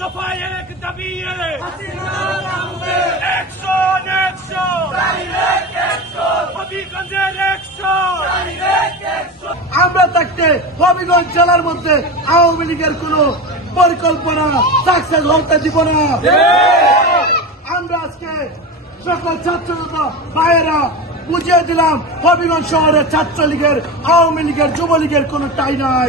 দফায় এক দাবি অ্যাকশন অ্যাকশন হবিগঞ্জের অ্যাকশন। আমরা থাকতে হবিগঞ্জ জেলার মধ্যে আওয়ামী লীগের কোন পরিকল্পনা সাকসেস হতে দিব না। আমরা আজকে সকল ছাত্রজনতা ভাইয়েরা বুঝিয়ে দিলাম হবিগঞ্জ শহরের ছাত্রলীগের আওয়ামী লীগের যুবলীগের কোন টাই নাই।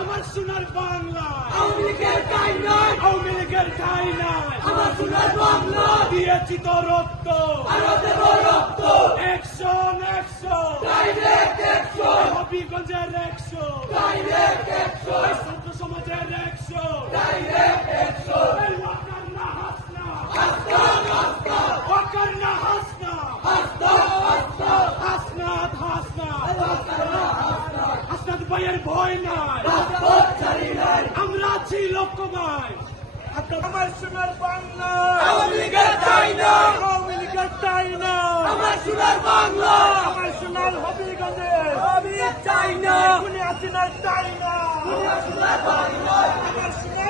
আমার সোনার বাংলা আওয়ামী লীগের ঠাঁই নাই, আমার সোনার বাংলা দিয়েছি তো রক্ত, অ্যাকশন অ্যাকশন হবিগঞ্জের অ্যাকশন, ছাত্র সমাজের অ্যাকশন, হাসনাত ভাইয়ের ভয় নাই, আমরা আছি লক্ষ্য ভাই। আমার সোনার বাংলা আওয়ামী লীগের ঠাঁই নাই, আমার সোনার বাংলা, আমার সোনার হবিগঞ্জের চাই না, হাসিনার চাই না, আমার সোনার বাংলা, আমার সোনার